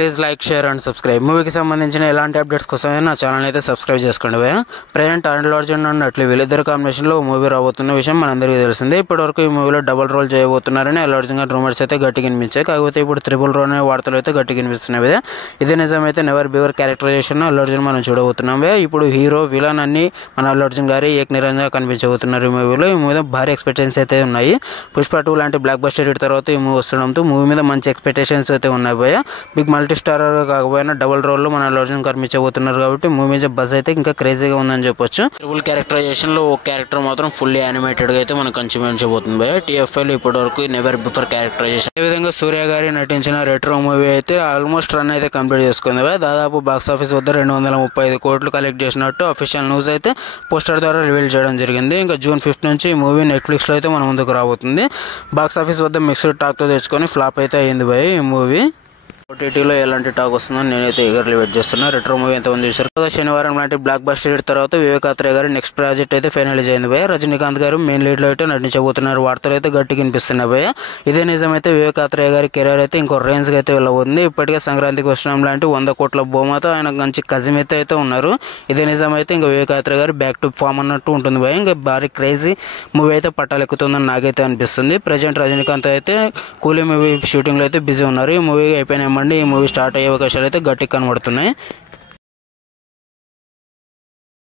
Please like, share and subscribe. మూవీకి సంబంధించిన ఎలాంటి అప్డేట్స్ కోసమే నా ఛానల్ అయితే సబ్స్క్రైబ్ చేసుకోండి భయ్యా. ప్రజెంట్ అల్లు అర్జున్ అండ్ అట్లీ వీళ్ళిద్దరు కాంబినేషన్లో మూవీ రాబోతున్న విషయం మనందరికీ తెలిసిందే. ఇప్పటివరకు ఈ మూవీలో డబుల్ రోల్ చేయబోతున్నారని అల్లు అర్జున్ గారి రూమర్స్ అయితే గట్టిగా వినిపించాయి. కాకపోతే ఇప్పుడు ట్రిపుల్ రోల్ అనే వార్తలు అయితే గట్టిగా వినిపిస్తున్నాయి భయ్యా. ఇదే నిజమైతే నెవర్ బివర్ క్యారెక్టరైజేషన్ అల్లు అర్జున్ మనం చూడబోతున్నాం భయ్యా. ఇప్పుడు హీరో విలన్ అన్ని మన అల్లు అర్జున్ గారి ఏకనిరంగా కనిపించబోతున్నారు ఈ మూవీలో. ఈ మూవీ భారీ ఎక్స్పెక్టేషన్స్ అయితే ఉన్నాయి. పుష్ప 2 లాంటి బ్లాక్ బస్టర్ హిట్ తర్వాత ఈ మూవీ వస్తుండడంతో మూవీ మీద మంచి ఎక్స్పెక్టేషన్స్ అయితే ఉన్నాయి భయ్యా. బిగ్ మల్టీ స్టార్ కాకపోయినా డబుల్ రోల్లో మన అల్లు అర్జున్ కనిపించబోతున్నారు కాబట్టి మూవీ మీద బజ్ అయితే ఇంకా క్రేజీగా ఉందని చెప్పొచ్చు. ట్రిపుల్ క్యారెక్టరైజేషన్ లో ఒక క్యారెక్టర్ మాత్రం ఫుల్లీ యానిమేటెడ్ గా అయితే మనకు కనిపించబోతుంది భయ్యా. TFL ఇప్పటి వరకు నెవర్ బిఫోర్ క్యారెక్టరైజేషన్. ఈ విధంగా సూర్య గారి నటించిన రెట్రో మూవీ అయితే ఆల్మోస్ట్ రన్ అయితే కంప్లీట్ చేసుకుంది భయ్యా. దాదాపు బాక్స్ ఆఫీస్ వద్ద 235 కోట్లు కలెక్ట్ చేసినట్టు అఫీషియల్ న్యూస్ అయితే పోస్టర్ ద్వారా రివీల్ చేయడం జరిగింది. ఇంకా June 5 నుంచి ఈ మూవీ నెట్ఫ్లిక్స్ లో అయితే మన ముందుకు రాబోతుంది. బాక్స్ ఆఫీస్ వద్ద మిక్స్డ్ టాక్ తో తెచ్చుకొని ఫ్లాప్ అయితే అయ్యింది భయ్యా ఈ మూవీ. OTTలో ఎలాంటి టాక్ వస్తుందో నేనైతే ఎగర్లీ వెయిట్ చేస్తున్నా. రెట్రో మూవీ ఎంతమంది చూసారు. శనివారం లాంటి బ్లాక్ బస్టర్ హిట్ తర్వాత వివేకాత్రేయ గారి నెక్స్ట్ ప్రాజెక్ట్ అయితే ఫైనలైజ్ అయింది భయ్యా. రజనీకాంత్ గారు మెయిన్ లీడ్ లో అయితే నటించబోతున్నారు. వార్తలు అయితే గట్టిగా వినిపిస్తున్నాయి భయ్యా. ఇదే నిజమైతే వివేకాత్రేయ గారి కెరీర్ అయితే ఇంకో రేంజ్ గా అయితే వెళ్ళబోతుంది. ఇప్పటికే సంక్రాంతికి వస్తున్నాం లాంటి 100 కోట్ల బహుమతితో ఆయన మంచి కజిమిత్ అయితే ఉన్నారు. ఇదే నిజమైతే ఇంకా వివేకాత్రేయ గారు బ్యాక్ టు ఫామ్ అన్నట్టు ఉంటుంది భయ్యా. ఇంకా భారీ క్రేజీ మూవీ అయితే పట్టాలెక్కుతుందని నాకైతే అనిపిస్తుంది. ప్రజెంట్ రజనీకాంత్ అయితే కూలీ మూవీ షూటింగ్ లో అయితే బిజీ ఉన్నారు. ఈ మూవీ అయిపోయినామండి. ఈ మూవీ స్టార్ట్ అయ్యే అవకాశాలు అయితే గట్టిగా కనబడుతున్నాయి.